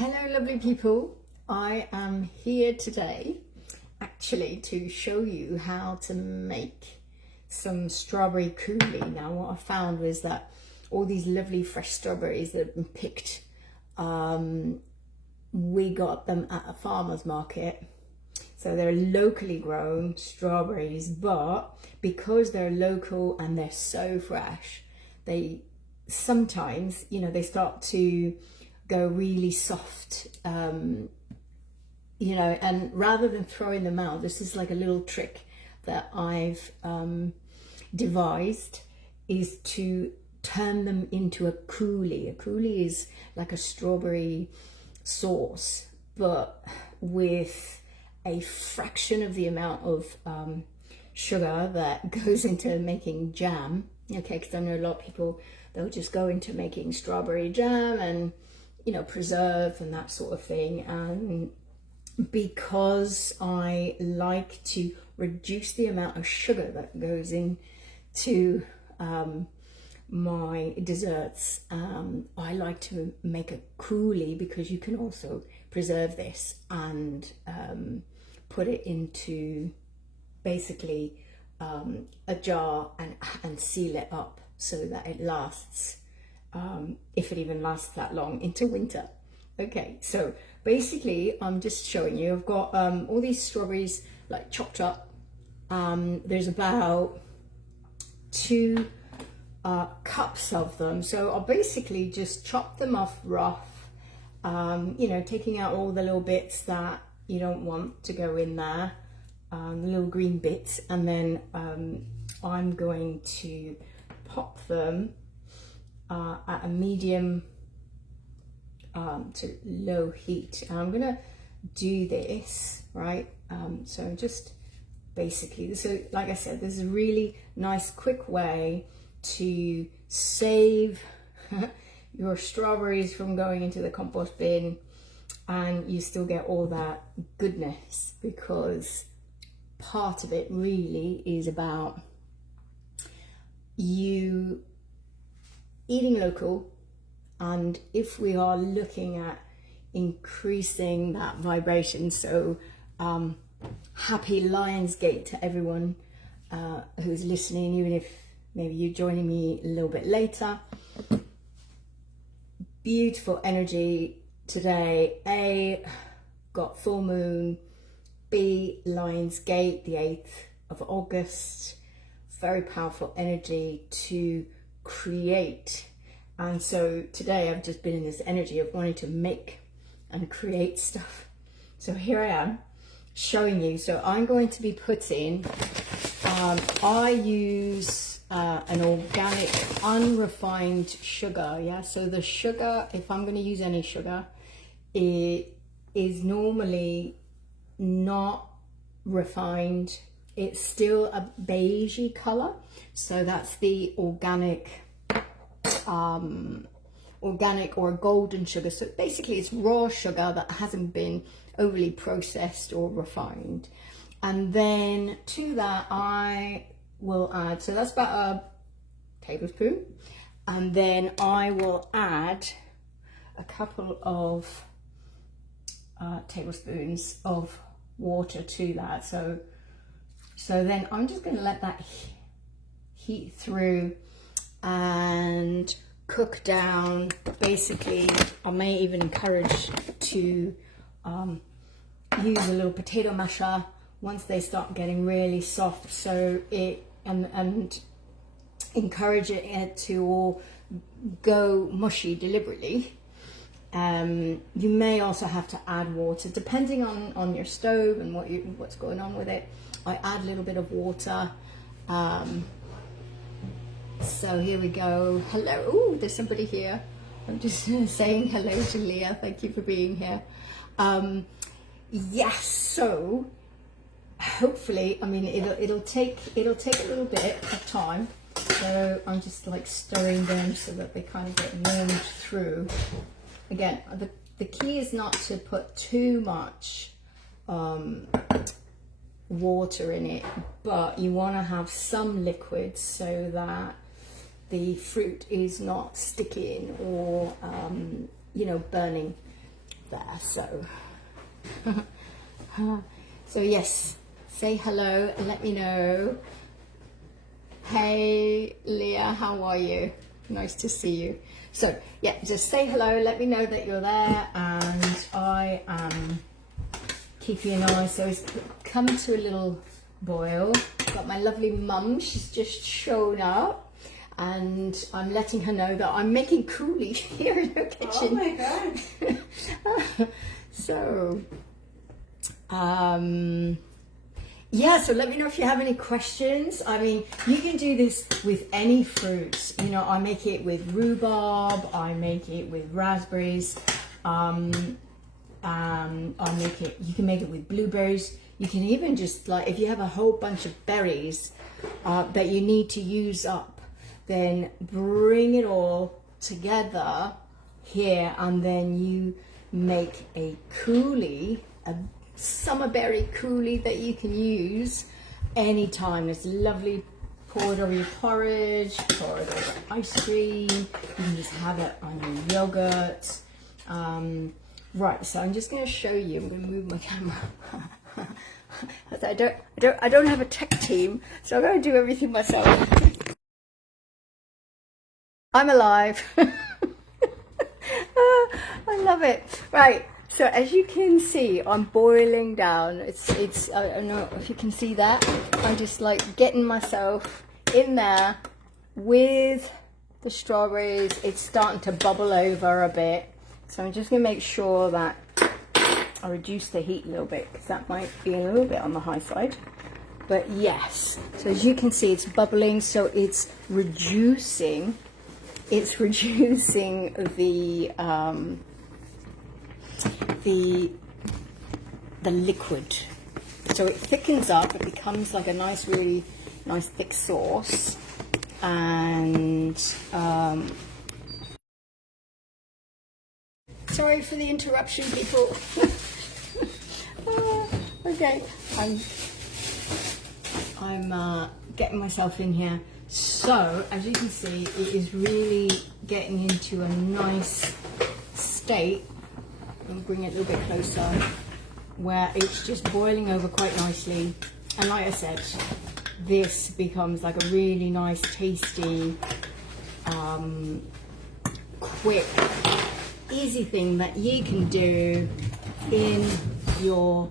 Hello lovely people, I am here today actually to show you how to make some strawberry coulis. Now what I found was that all these lovely fresh strawberries that have been picked, we got them at a farmer's market. So they're locally grown strawberries, but because they're local and they're so fresh, they sometimes, they start to go really soft, and rather than throwing them out, this is like a little trick that I've devised, is to turn them into a coulis. A coulis is like a strawberry sauce, but with a fraction of the amount of sugar that goes into making jam. Okay, because I know a lot of people, they'll just go into making strawberry jam and preserve and that sort of thing. And because I like to reduce the amount of sugar that goes into my desserts, I like to make a coulis, because you can also preserve this and put it into basically a jar and seal it up so that it lasts, if it even lasts that long, into winter. Okay, so basically I'm just showing you, I've got all these strawberries like chopped up. There's about 2 cups of them, so I'll basically just chop them off rough, taking out all the little bits that you don't want to go in there, the little green bits, and then I'm going to pop them at a medium to low heat. And I'm gonna do this right, so just basically, so like I said, this is a really nice quick way to save your strawberries from going into the compost bin, and you still get all that goodness, because part of it really is about you eating local. And if we are looking at increasing that vibration, so happy Lionsgate to everyone who's listening, even if maybe you're joining me a little bit later. Beautiful energy today. A, got full moon. B, Lionsgate, the 8th of August. Very powerful energy to create. And so today I've just been in this energy of wanting to make and create stuff. So here I am showing you. So I'm going to be putting, I use an organic unrefined sugar. Yeah, so the sugar, if I'm going to use any sugar, it is normally not refined. It's still a beigey color, so that's the organic or golden sugar. So basically it's raw sugar that hasn't been overly processed or refined. And then to that I will add, so that's about a tablespoon, and then I will add a couple of tablespoons of water to that. So then I'm just going to let that heat through and cook down. Basically, I may even encourage to use a little potato masher once they start getting really soft, so it and encourage it to all go mushy deliberately. You may also have to add water depending on your stove and what's going on with it. I add a little bit of water. So here we go. Hello. Oh, there's somebody here. I'm just saying hello to Leah. Thank you for being here. Yes. So hopefully, I mean, it'll take a little bit of time. So I'm just like stirring them so that they kind of get warmed through. Again, the key is not to put too much water in it, but you want to have some liquid so that the fruit is not sticking or burning there. So so yes, say hello and let me know. Hey Leah, how are you? Nice to see you. So yeah, just say hello, let me know that you're there, and I am keeping an eye. So it's come to a little boil. Got my lovely mum, she's just shown up, and I'm letting her know that I'm making coulis here in her kitchen. Oh my god. So yeah, so let me know if you have any questions. I mean, you can do this with any fruits. You know, I make it with rhubarb, I make it with raspberries, I make it, you can make it with blueberries. You can even just, like, if you have a whole bunch of berries that you need to use up, then bring it all together here, and then you make a coulis, a summer berry coulis that you can use anytime. It's lovely. Pour it over your porridge, pour it over ice cream. You can just have it on your yogurt. Right, so I'm just going to show you. I'm going to move my camera. I don't have a tech team, so I'm going to do everything myself. I'm alive. I love it. Right, so as you can see, I'm boiling down. It's I don't know if you can see that. I'm just like getting myself in there with the strawberries. It's starting to bubble over a bit. So I'm just going to make sure that I reduce the heat a little bit, because that might be a little bit on the high side. But yes, so as you can see, it's bubbling, so it's reducing the liquid. So it thickens up, it becomes like a nice, really nice thick sauce. And sorry for the interruption, people. Okay, I'm getting myself in here. So as you can see, it is really getting into a nice state. I'll bring it a little bit closer, where it's just boiling over quite nicely. And like I said, this becomes like a really nice, tasty, quick, easy thing that you can do in your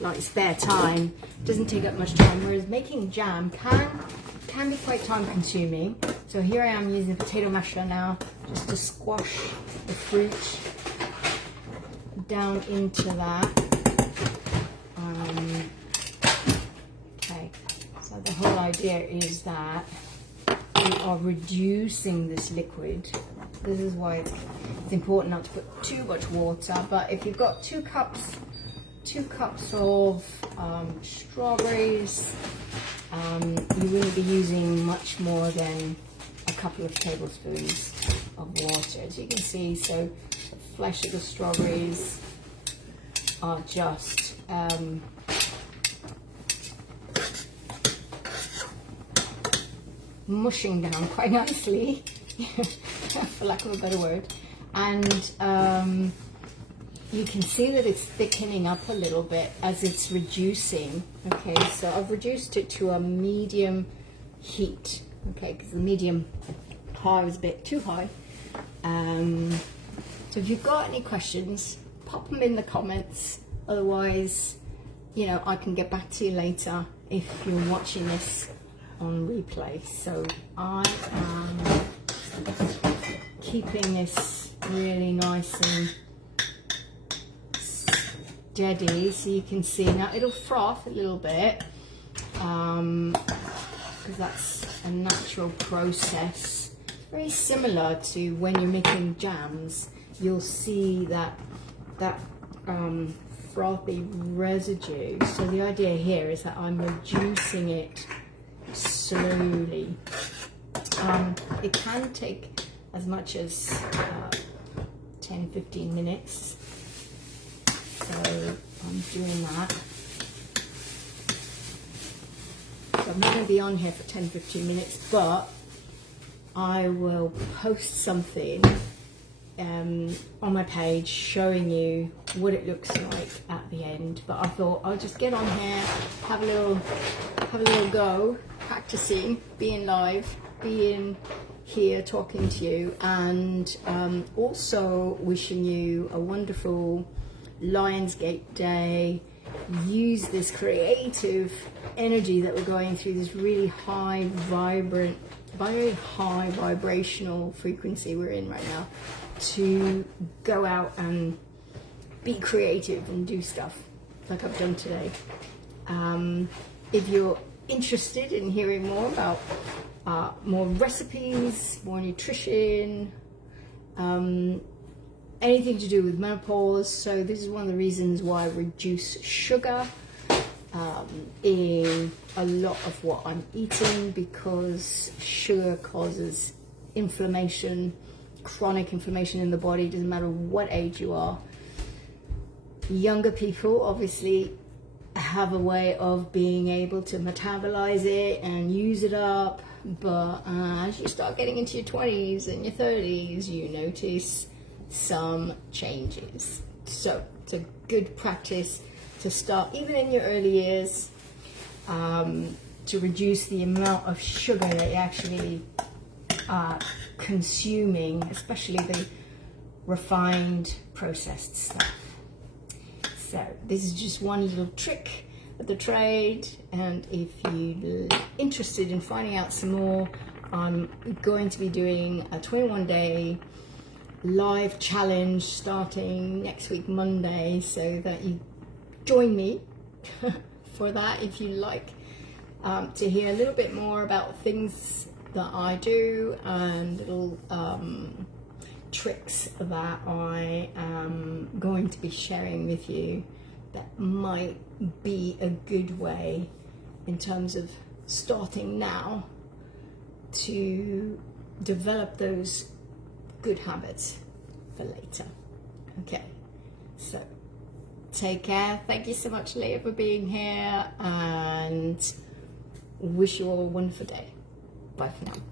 like spare time. Doesn't take up much time, whereas making jam can be quite time consuming. So here I am using a potato masher now, just to squash the fruit down into that. Okay, so the whole idea is that we are reducing this liquid. This is why it's important not to put too much water, but if you've got 2 cups of strawberries, you wouldn't be using much more than a couple of tablespoons of water, as you can see. So the flesh of the strawberries are just mushing down quite nicely, for lack of a better word. And you can see that it's thickening up a little bit as it's reducing. Okay, so I've reduced it to a medium heat. Okay, because the medium high was a bit too high. So if you've got any questions, pop them in the comments. Otherwise, you know, I can get back to you later if you're watching this on replay. So I am keeping this really nice and steady, so you can see now it'll froth a little bit, because that's a natural process. Very similar to when you're making jams. You'll see that frothy residue. So the idea here is that I'm reducing it slowly. It can take as much as 10-15 minutes. So I'm doing that. So I'm not going to be on here for 10-15 minutes, but I will post something on my page showing you what it looks like at the end, but I thought I'll just get on here, have a little go, practicing, being live, being here talking to you, and also wishing you a wonderful Lionsgate Day. Use this creative energy that we're going through, this really high vibrant, very high vibrational frequency we're in right now, to go out and be creative and do stuff like I've done today. If you're interested in hearing more about more recipes, more nutrition, anything to do with menopause, so this is one of the reasons why I reduce sugar in a lot of what I'm eating, because sugar causes inflammation, chronic inflammation in the body. Doesn't matter what age you are. Younger people obviously have a way of being able to metabolize it and use it up, but as you start getting into your 20s and your 30s, you notice some changes. So it's a good practice to start even in your early years, to reduce the amount of sugar that you actually are consuming, especially the refined processed stuff. So this is just one little trick of the trade, and if you're interested in finding out some more, I'm going to be doing a 21-day live challenge starting next week Monday, so that you join me for that if you like to hear a little bit more about things that I do and little tricks that I am going to be sharing with you that might be a good way in terms of starting now to develop those good habits for later. Okay, so take care. Thank you so much, Leah, for being here, and wish you all a wonderful day. Bye for now.